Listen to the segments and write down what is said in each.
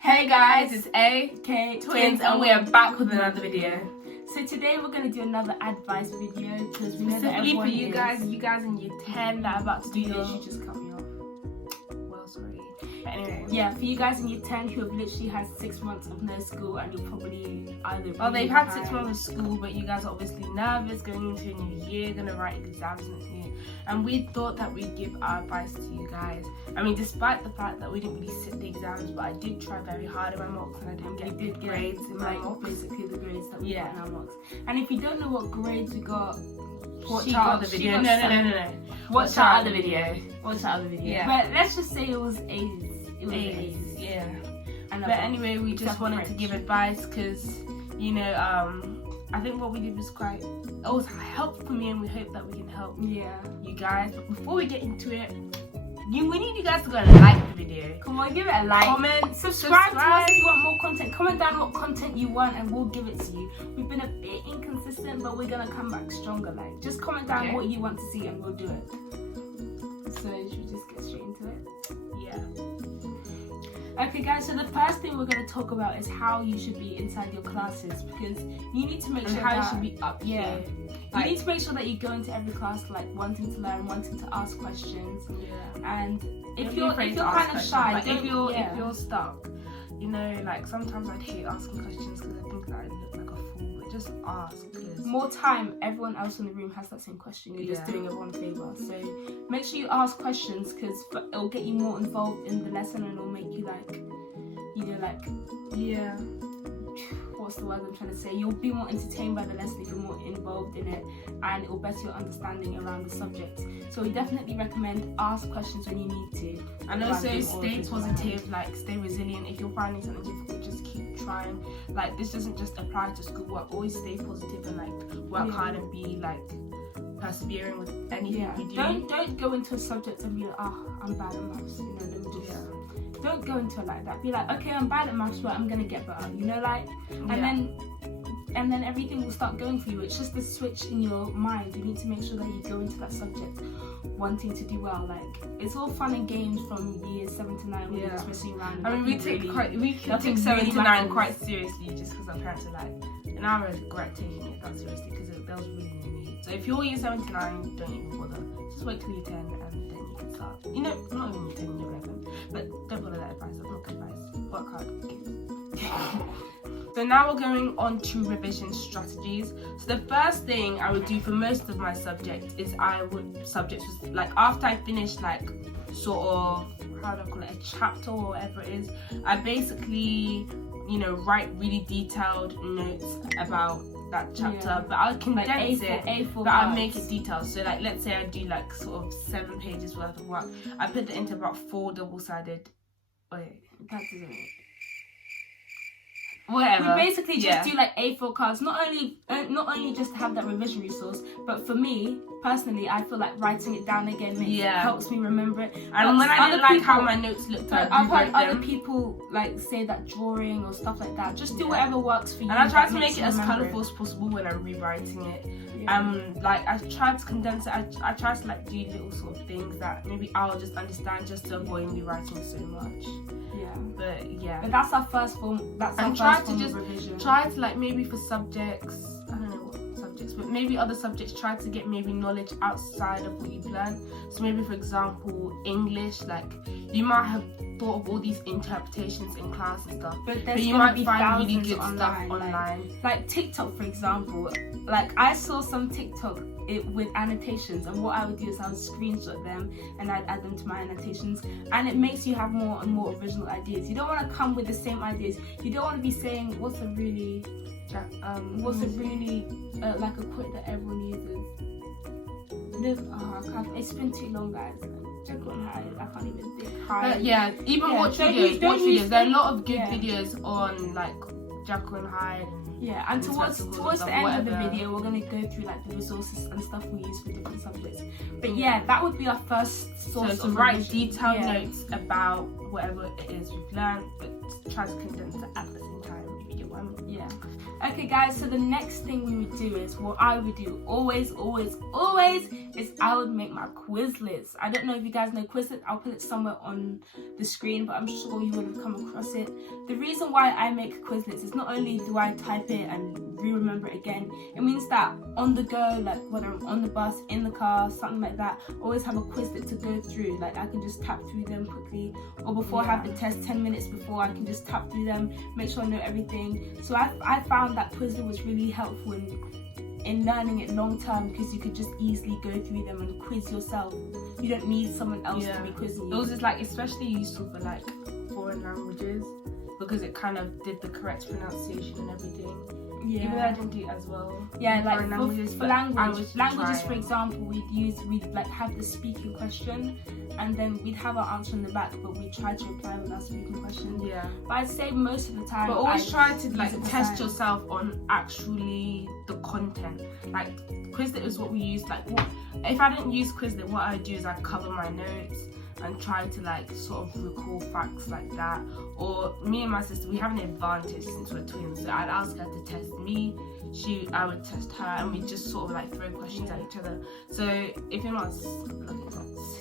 Hey guys, it's K Twins and we're back with another video. So today we're going to do another advice video because we know that Specifically everyone for you guys in year 10 that are about to do your... literally just cut me off. Well, sorry. But anyway. Yeah, for you guys in year 10 who have literally had 6 months of no school and you're probably either... Oh, they've had 6 months of school, but you guys are obviously nervous going into a new year, going to write exams and it's new. And we thought that we'd give our advice to you guys. I mean, despite the fact that we didn't really sit the exams, but I did try very hard in my mocks and I didn't get good grades in my mocks. Basically the grades that we got in our mocks. And if you don't know what grades we got, watch our other video. No. Watch our other video. Watch our other video. Yeah. But let's just say it was A's. It was A's. Yeah. But anyway, we just wanted to give advice because, you know, I think what we did was quite... It was helpful for me and we hope that we can help you guys. But before we get into it, we need you guys to go and like the video. Come on, give it a like. Comment, subscribe to us if you want more content. Comment down what content you want and we'll give it to you. We've been a bit inconsistent, but we're gonna come back stronger. Like, just comment down what you want to see and we'll do it. So should we just get straight into it? Yeah. Okay guys, so the first thing we're going to talk about is how you should be inside your classes, because you need to make sure how that you should be up here. You need to make sure that you go into every class like wanting to learn, wanting to ask questions. And if you're kind of shy, like if you're stuck, you know, like sometimes I'd hate asking questions because I think that I look like a fool. But just ask. More time, everyone else in the room has that same question. You're just doing everyone a favor. So make sure you ask questions because it'll get you more involved in the lesson and it'll make you what's the word I'm trying to say? You'll be more entertained by the lesson if you're more involved in it, and it will better your understanding around the subject. So we definitely recommend ask questions when you need to. And also stay positive, like stay resilient. If you're finding something difficult, just keep trying. Like this doesn't just apply to schoolwork. Always stay positive and like work hard and be like persevering with anything you do. Don't go into a subject and be like, I'm bad at maths. You know, let me just don't go into it like that. Be like, okay, I'm bad at maths, but I'm gonna get better. You know, like, and then everything will start going for you. It's just the switch in your mind. You need to make sure that you go into that subject wanting to do well. Like, it's all fun and games from years 7 to 9 when you're just messing around. I mean, we take 7 to 9 quite seriously just because our parents are like, and I regret taking it that seriously because there was really no need. So if you're year 7 to 9, don't even bother. Just wait till you're 10 and then you can start. You know, not even year 10, year 11. But don't follow that advice. That's not good advice. Work hard, kids. So now we're going on to revision strategies. So the first thing I would do for most of my subjects is like after I finish like sort of, how do I call it, a chapter or whatever it is, I basically, you know, write really detailed notes about that chapter, but I'll condense but I'll make it detailed. So like, let's say I do like sort of 7 pages worth of work, I put it into about 4 double-sided, that doesn't whatever. We basically just do like A4 cards, not only just to have that revision resource, but for me personally, I feel like writing it down again helps me remember it. And when I didn't like how my notes looked, I've heard other people like say that drawing or stuff like that. Just do whatever works for you. And I try to make it as colourful as possible when I'm rewriting it. Like I try to condense it. I try to like do little sort of things that maybe I'll just understand just to avoid me writing so much. But that's our first form. That's our first form of revision. Try to like maybe for subjects, I don't know what subjects, but maybe other subjects, try to get maybe knowledge outside of what you've learned. So maybe for example English, like you might have thought of all these interpretations in class and stuff, but you might find really good stuff online. Like TikTok, for example. Like I saw some TikTok with annotations, and what I would do is I would screenshot them and I'd add them to my annotations, and it makes you have more and more original ideas. You don't want to come with the same ideas. You don't want to be saying what's a really like a quote that everyone uses. It's been too long, guys. I can't even think. Even watch videos. There are a lot of good videos on like Jekyll and Hyde. And towards the end of the video, we're going to go through like the resources and stuff we use for different subjects. But that would be our first source of write detailed notes about whatever it is we've learned, but try to condense it at the same time. you get what I mean? Yeah. Okay, guys, so the next thing we would do is, what I would do always, is I would make my Quizlets. I don't know if you guys know Quizlet. I'll put it somewhere on the screen, but I'm sure you would have come across it. The reason why I make Quizlets is not only do I type it and re-remember it again, it means that on the go, like whether I'm on the bus, in the car, something like that, I always have a Quizlet to go through. Like I can just tap through them quickly, or before I have the test, 10 minutes before, I can just tap through them, make sure I know everything. So I found that Quizlet was really helpful in learning it long term, because you could just easily go through them and quiz yourself. You don't need someone else to be quizzing you. Those is like especially useful for like foreign languages, because it kind of did the correct pronunciation and everything. Yeah. Even though I didn't do it as well. Yeah, like for languages, for trying. example, we'd like have the speaking question, and then we'd have our answer in the back, but we try to reply with our speaking question. Yeah. But I'd say most of the time, but always try to like use it test yourself on actually the content. Like Quizlet is what we use. Like if I didn't use Quizlet, what I do is I cover my notes and try to like sort of recall facts like that. Or me and my sister, we have an advantage since we're twins, so I'd ask her to test me, I would test her, and we just sort of like throw questions at each other. So if you're not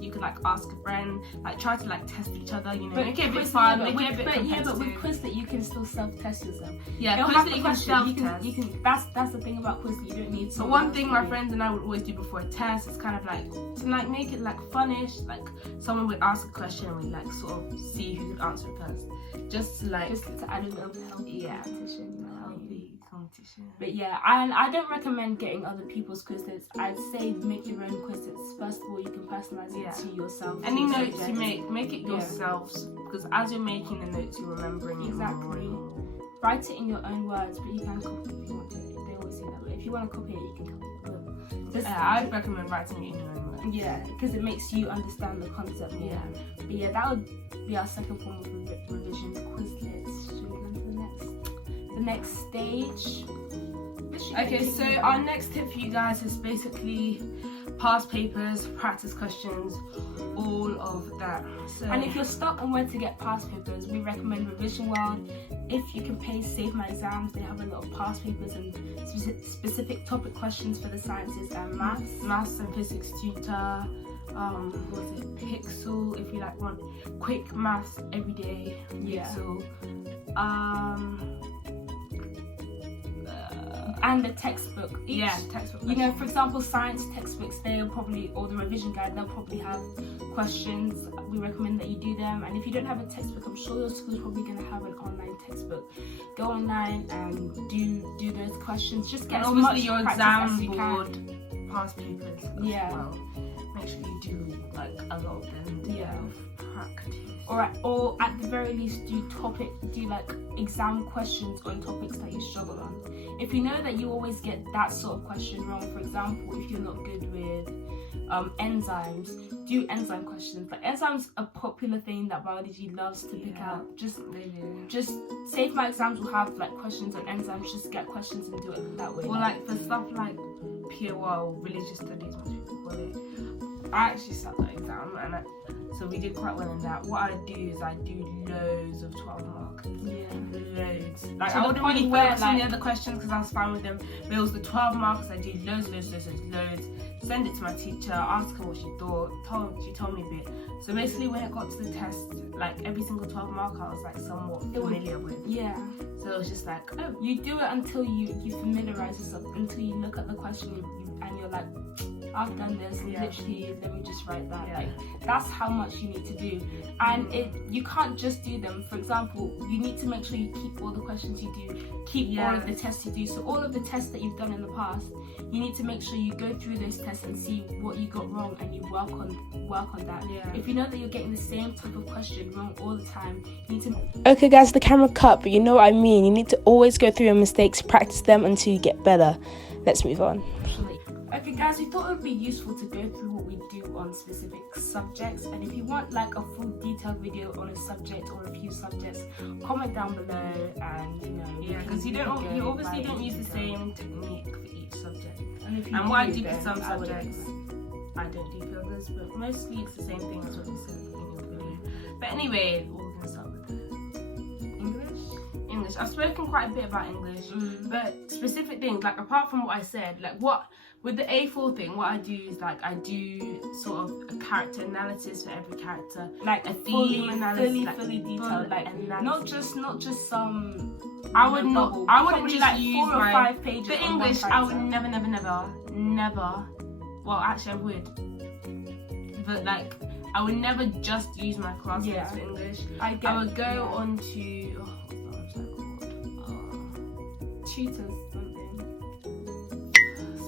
you could like ask a friend, like try to like test each other, you know, make it a bit fun, make it a bit competitive. But with Quizlet you can still self-test yourself. Yeah, Quizlet you can self-test. You can that's the thing about Quizlet, you don't need. So one thing my friends and I would always do before a test is kind of like to like make it like funnish, like someone would ask a question and we'd like sort of see who could answer it first, just to add a little bit healthy competition, you know, healthy competition. But yeah, and I don't recommend getting other people's Quizlets. I'd say make your own Quizlets. First of all, you can personalize it to yourself. Any notes you make it yourselves, because as you're making the notes, you're remembering it more and more. Write it in your own words, but you can copy it if you want to. They always say that way. If you want to copy it, you can copy it. I'd recommend writing it in your own words. Yeah, because it makes you understand the concept more. Yeah. But yeah, that would be our second form of revision, Quizlets. Should we go to the next stage? Okay, so our next tip for you guys is basically past papers, practice questions, all of that. So, and if you're stuck on where to get past papers, we recommend Revision World. If you can pay Save My Exams, they have a lot of past papers and specific topic questions for the sciences and maths and physics tutor. Was it Pixel? If you like want quick maths every day, Pixel. And the textbook. Textbook. You know, for example, science textbooks, they'll probably, or the revision guide, they'll probably have questions. We recommend that you do them. And if you don't have a textbook, I'm sure your school's probably going to have an online textbook. Go online and do those questions. Just get as much your practice exam as you board can. Past papers as well. Make sure you do like a lot of them. Practice. Or at the very least, do like exam questions on topics that you struggle on. If you know that you always get that sort of question wrong, for example, if you're not good with enzymes, do enzyme questions. Like enzymes are a popular thing that biology loves to pick out. Just Save My Exams will have like questions on enzymes. Just get questions and do it that way. Or like for stuff like POL, religious studies, what people call it. I actually sat that exam, and so we did quite well in that. What I do is I do loads of 12 markers. Loads. Like I wouldn't really focus on the other questions because I was fine with them. But it was the 12 markers. I do loads. Send it to my teacher, ask her what she thought. She told me a bit. So basically, when it got to the test, like every single 12 marker, I was like somewhat familiar with. Yeah. So it was just like, you do it until you familiarize yourself, until you look at the question and you're like, I've done this. Literally, let me just write that. Like that's how much you need to do, and you can't just do them. For example, you need to make sure you keep all the questions you do, keep all of the tests you do. So all of the tests that you've done in the past, you need to make sure you go through those tests and see what you got wrong, and you work on that. If you know that you're getting the same type of question wrong all the time, you need to. Okay, guys, the camera cut, but you know what I mean. You need to always go through your mistakes, practice them until you get better. Let's move on. Okay guys, we thought it would be useful to go through what we do on specific subjects, and if you want like a full detailed video on a subject or a few subjects, comment down below, and you know, because you obviously don't use the same technique for each subject. And what I do for some subjects, I don't do for others, but mostly it's the same thing as what you said in your video. But anyway, we're going to start with English. English. I've spoken quite a bit about English, but specific things, like apart from what I said, like what with the A4 thing, what I do is like I do sort of a character analysis for every character, like a theme analysis, fully detailed, like analysis. not just some. I wouldn't just like use 4 or 5 pages. For English, I would never. Well, actually, I would, but like I would never just use my classmates for English. I would go on to what's that called? Tutors, something.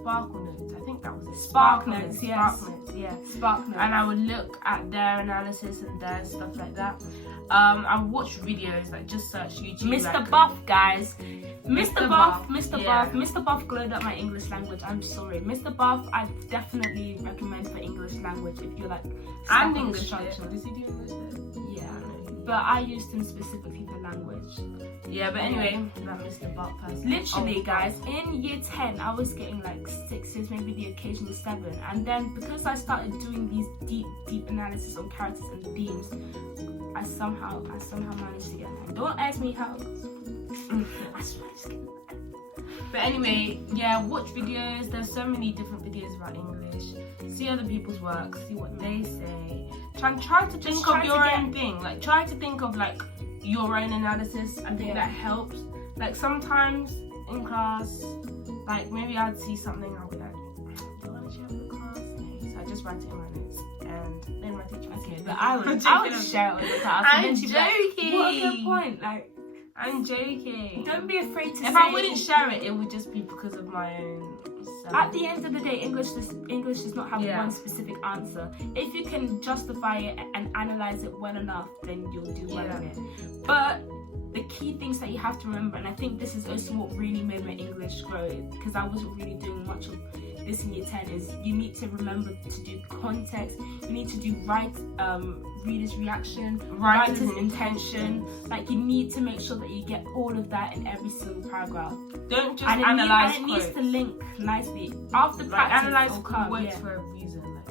Sparkle Notes. I think that was it. Spark Notes, yes. Spark Notes, yeah. Spark Notes. And I would look at their analysis and their stuff like that. I would watch videos, like just search YouTube. Mr. Buff, guys. Mr. Buff, yeah. Mr. Buff glowed up my English language. I'm sorry. Mr. Buff, I definitely recommend for English language if you're like and English structure. Does he do English? Yeah, but I used him specifically for language. Yeah, but anyway, that Mr. Buff person. Literally, guys, in year 10, I was getting like 6s, maybe the occasional 7, and then because I started doing these deep analysis on characters and themes, I somehow managed to get 9. Don't ask me how. I swear I just get 9. But anyway, yeah, watch videos. There's so many different videos about English. See other people's work, see what they say. Try to think of your own thing. Like try to think of like your own analysis. I think that helps. Like sometimes in class, like maybe I'd see something, I'll be like, do you want to share with the class? No. So I just write it in my notes, and then my teacher would say, but I would share it with the class. I'm joking. Like, what's the point? Like, I'm joking. Don't be afraid to. If I wouldn't share it, it would just be because of my own. At the end of the day, English does not have one specific answer. If you can justify it and analyze it well enough, then you'll do well in it. But the key things that you have to remember, and I think this is also what really made my English grow, because I wasn't really doing much of this in year 10, is you need to remember to do context, you need to do reader's reaction, writer's intention. Like you need to make sure that you get all of that in every single paragraph. Don't just analyze and it needs to link nicely. After practice, analyze quotes for a reason. Like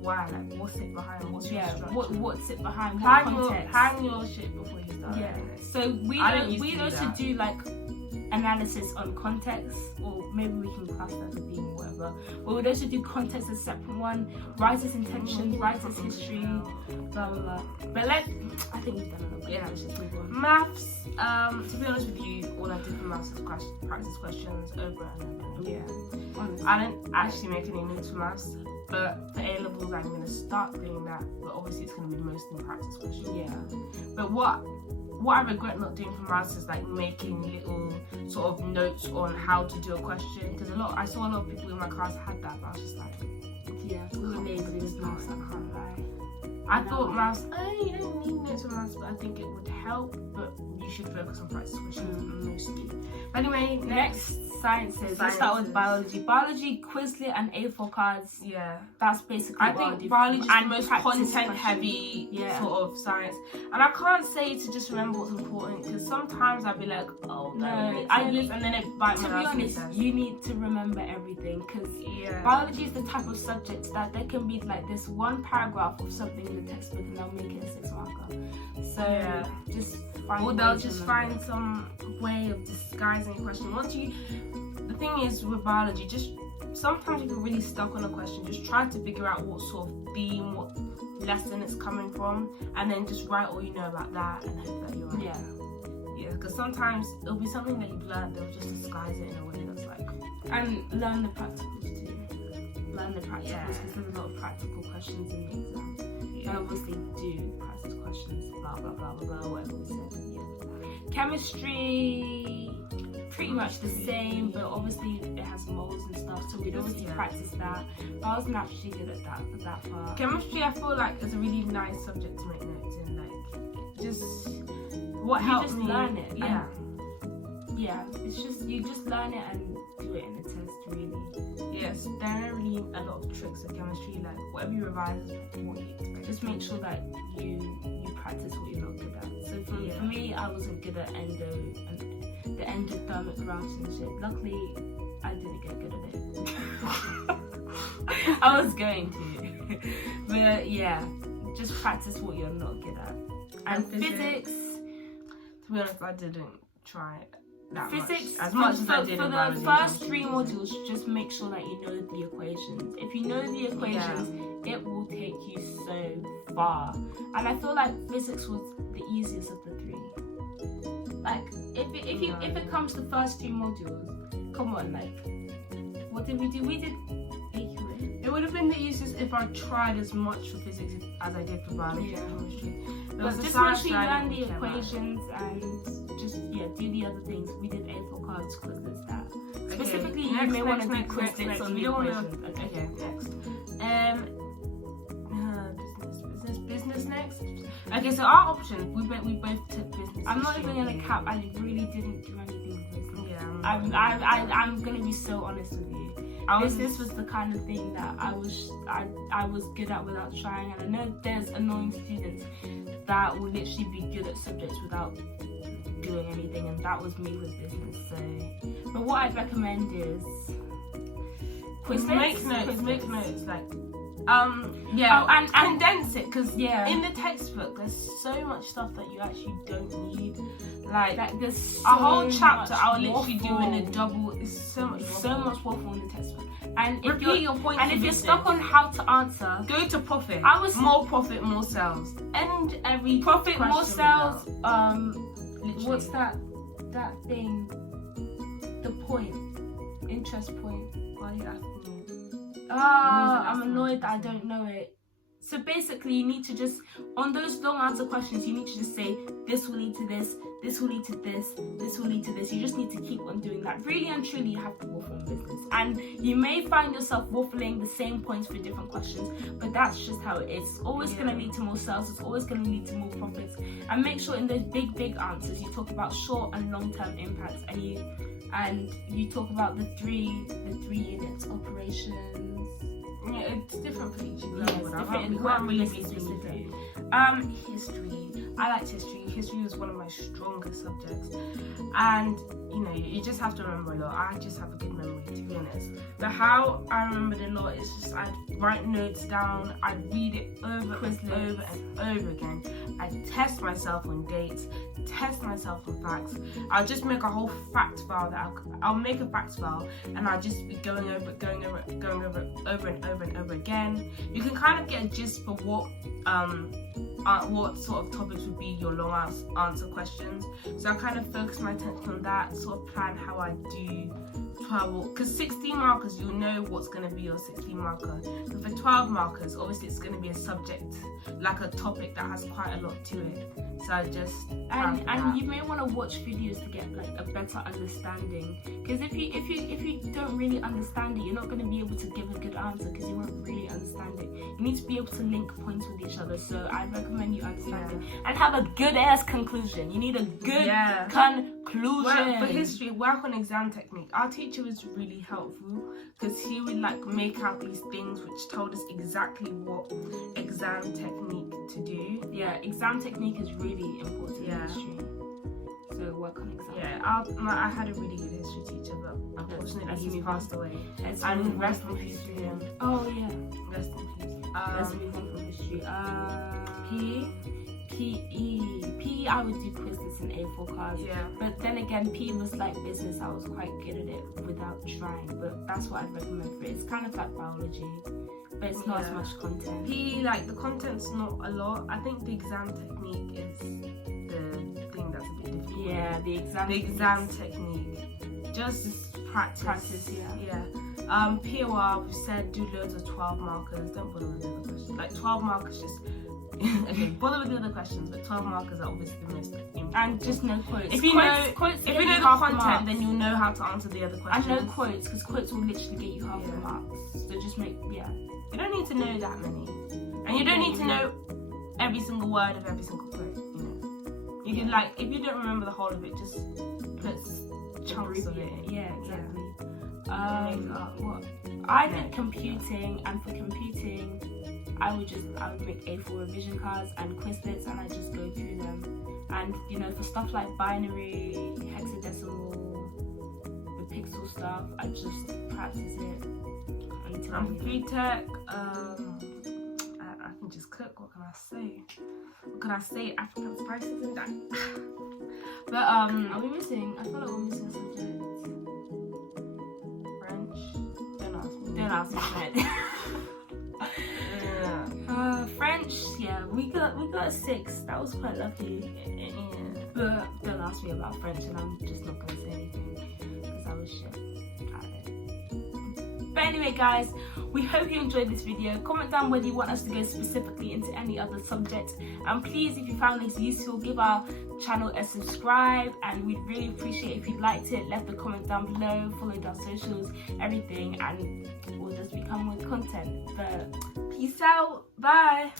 why? Like what's it behind? What's your structure? What's it behind? Hang your shit before you start. Yeah. So we also do like analysis on context, or maybe we can class that as a theme or whatever. But we'd also do context as a separate one, writer's intention, writer's history, blah blah blah. But I think we've done a little bit. Yeah. Let's just move on. Maths. To be honest with you, all I did for maths is practice questions over and over. Yeah. Honestly. I didn't actually make any notes for maths, but for A levels I'm gonna start doing that. But obviously it's gonna be mostly practice questions. Yeah. But what I regret not doing for maths is like making little sort of notes on how to do a question, because I saw a lot of people in my class had that, but I was just like, yeah, we were lazy with maths, I can't lie. I thought maths, you don't need notes for maths, but I think it would help, but you should focus on practice questions mostly. But anyway, next. Sciences. Let's start with biology. Biology, Quizlet and A4 cards. Yeah. That's basically I think biology is the most content heavy sort of science. And I can't say to just remember what's important, because sometimes I'd be like, oh no, and then it bites my ass. To be honest, you need to remember everything, because biology is the type of subject that there can be like this one paragraph of something in the textbook and they'll make it a 6 marker. So just find or they'll just find some way of disguising a question. The thing is with biology, just sometimes if you're really stuck on a question, just try to figure out what sort of theme, what lesson it's coming from, and then just write all you know about that and hope that you're right. Yeah, because sometimes it'll be something that you've learned, they'll just disguise it in a way that's like, and learn the practicals too. Learn the practicals, because there's a lot of practical questions in the exam. And obviously do practice questions, blah blah blah blah blah, whatever we said. Yeah. Chemistry, pretty much the same, but obviously it has moles and stuff, so we'd obviously practice that. But I wasn't actually good at that part. Chemistry, I feel like, is a really nice subject to make notes in. Like, just what helps me. Learn it. Yeah. Yeah, it's just you just learn it and do it in the test, really. Yes, there are really a lot of tricks in chemistry. Like whatever you revise is what you expect. Just make sure that you practice what you're not good at. So for me, I wasn't good at endo and the endothermic graphs and shit. Luckily, I didn't get good at it. I was going to, but yeah, just practice what you're not good at. And physics. To be honest, I didn't try that Physics, much. As much as I for did in the biology. first 3 modules, just make sure that you know the equations. If you know the equations, it will take you so far. And I feel like physics was the easiest of the 3. Like, if it comes to the first 2 modules, come on, like, what did we do? We did AQA. It would have been the easiest if I tried as much for physics as I did for biology and chemistry. But just make sure you learn the equations and just do the other things. We did A4 cards, Quizlets, that. Specifically, you may want to do Quizlets on the equations. Okay, next. Business next. Okay, so our option, we both took business. I'm not even gonna cap. I really didn't do anything with business. Yeah, I'm gonna be so honest with you. Business was the kind of thing that I was good at without trying, and I know there's annoying students that will literally be good at subjects without doing anything, and that was me with business. So, but what I'd recommend is make notes, like and condense it, because in the textbook there's so much stuff that you actually don't need. Like there's a whole chapter I'll literally do in a double. It's so much waffle in the textbook. And if repeat your points. And if you're stuck on how to answer, go to profit. more profit, more sales. End every profit, more sales. Literally. What's that thing? The point, interest point. Why are you asking me? I'm annoyed that I don't know it. So basically, you need to just, on those long answer questions, you need to just say, this will lead to this, this will lead to this, this will lead to this. You just need to keep on doing that. Really and truly, you have to waffle in business. And you may find yourself waffling the same points for different questions, but that's just how it is. It's always going to lead to more sales. It's always going to lead to more profits. And make sure in those big answers, you talk about short and long-term impacts, and you talk about the three units, operations. Yeah, it's different for each exam. We can't really be specific. History. I liked history. History was one of my strongest subjects, and you just have to remember a lot. I just have a good memory, to be honest. But how I remembered a lot is just I'd write notes down, I'd read it over and over again. I'd test myself on dates, test myself on facts. I'll just make a whole fact file I'll make a fact file, and I'll just be going over and over again. You can kind of get a gist for what sort of topics would be your long answer questions. So I kind of focus my attention on that, sort of plan how I do 12, because 16 markers, you'll know what's going to be your 16 marker. But for 12 markers, obviously it's going to be a subject, like a topic that has quite a lot to it. So I just and you may want to watch videos to get like a better understanding, because if you don't really understand it, you're not going to be able to give a good answer, because you won't really understand it. You need to be able to link points with each other. So I recommend you understand it and have a good ass conclusion. You need a good conclusion. For history, work on exam technique. Our teacher was really helpful, because he would like make out these things which told us exactly what exam technique to do. Yeah, exam technique is really important in history. So work on exam. Yeah, I had a really good history teacher, but unfortunately he's passed away. And rest in peace to him. Oh yeah. Rest in peace. Let's move on from history. PE, I would do quizzes in A4 cards. Yeah. But then again, PE was like business. I was quite good at it without trying. But that's what I'd recommend for it. It's kind of like biology, but it's not as much content. PE, like the content's not a lot. I think the exam technique is the thing that's a bit difficult. Yeah, the exam technique. Just practice. Yeah. POR, we said do loads of 12 markers. Don't bother with the other questions. Like 12 markers, just okay, bother with the other questions, but 12 markers are obviously the most important. And just know quotes. If you know the content, then you'll know how to answer the other questions. And know quotes, because quotes will literally get you half the marks. So just you don't need to know that many, and you don't need to know every single word of every single quote. You can if you don't remember the whole of it, just put chunks of it. Yeah, exactly. What I did computing, and for computing I would make A4 revision cards and Quizlets, and I just go through them. And for stuff like binary, hexadecimal, the pixel stuff, I just practice it until I'm food tech. I can just cook. What can I say? African spices and that. But are we missing? I feel like we're missing a subject. French. Don't ask me. Don't ask me that. French, yeah, we got a 6. That was quite lovely. Yeah. But don't ask me about French, and I'm just not gonna say anything because I was shit at it. But anyway, guys, we hope you enjoyed this video. Comment down whether you want us to go specifically into any other subject, and please, if you found this useful, give our channel a subscribe, and we'd really appreciate if you liked it. Left a comment down below, followed our socials, everything, and we'll just become more content. But Peace out. Bye.